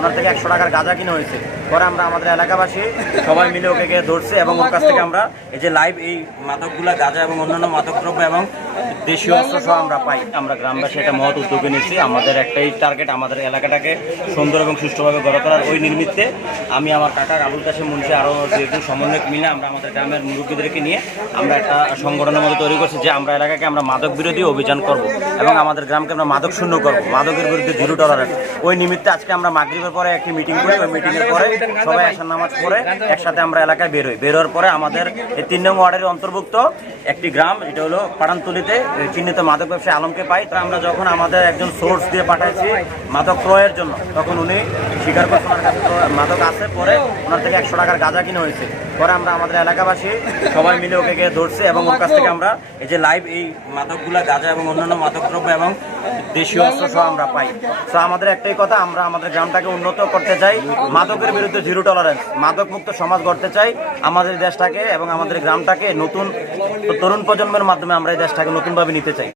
ওনার থেকে 100 টাকার গাঁজা কিনে হয়েছে। পরে আমরা আমাদের এলাকাবাসী সবাই মিলে ওকে ধরছি এবং ওর কাছ থেকে আমরা এই যে লাইভ এই মাদকগুলা গাঁজা এবং অন্যান্য মাদকদ্রব্য এবং দেশীয় অস্ত্র সহ আমরা পাই। আমরা গ্রামবাসী একটা মহৎ উদ্যোগে নিয়েছি। আমাদের একটাই টার্গেট, আমাদের এলাকাটাকে সুন্দর এবং সুষ্ঠুভাবে গড়ে তোলার। ওই নিমিত্তে আমি আমার কাকা আবুল কাশেম মুন্সি আরও যেহেতু সমন্বয়ক মিলে আমরা আমাদের গ্রামের মুরব্বীদেরকে নিয়ে আমরা একটা সংগঠনের মতো তৈরি করছি যে আমরা এলাকাকে আমরা মাদক বিরোধী অভিযান করব এবং আমাদের গ্রামকে আমরা মাদক শূন্য করব, মাদকের বিরুদ্ধে জিরো টলারেন্স। ওই নিমিত্তে আজকে আমরা মাগরিবের পরে একটি মিটিং করি। ওই মিটিংয়ের পরে সবাই আসার নামাজ পড়ে একসাথে আমরা এলাকায় বেরোর পরে আমাদের এই 3 নং ওয়ার্ডের অন্তর্ভুক্ত একটি গ্রাম, এটা হলো পাড়ানতলিতে চিহ্নিত মাদক ব্যবসায়ী আলমকে পাই। তো আমরা যখন আমাদের একজন সোর্স দিয়ে পাঠাইছি মাদক ক্রয়ের জন্য, তখন উনি স্বীকার করছেন ওনার কাছে মাদক আছে। পরে ওনার থেকে 100 টাকার গাঁজা কিনে হয়েছে। পরে আমরা আমাদের এলাকাবাসী সবাই মিলে ওকে ধরছি এবং ওর কাছ থেকে আমরা এই যে লাইভ এই মাদকগুলা গাঁজা এবং অন্যান্য মাদকদ্রব্য এবং দেশীয় অস্ত্র সহ আমরা পাই। তো আমাদের একটাই কথা, আমরা আমাদের গ্রামটাকে উন্নত করতে চাই, মাদকের বিরুদ্ধে জিরো টলারেন্স, মাদক মুক্ত সমাজ গড়তে চাই। আমাদের দেশটাকে এবং আমাদের গ্রামটাকে নতুন তরুণ প্রজন্মের মাধ্যমে আমরা এই দেশটাকে নতুনভাবে নিতে চাই।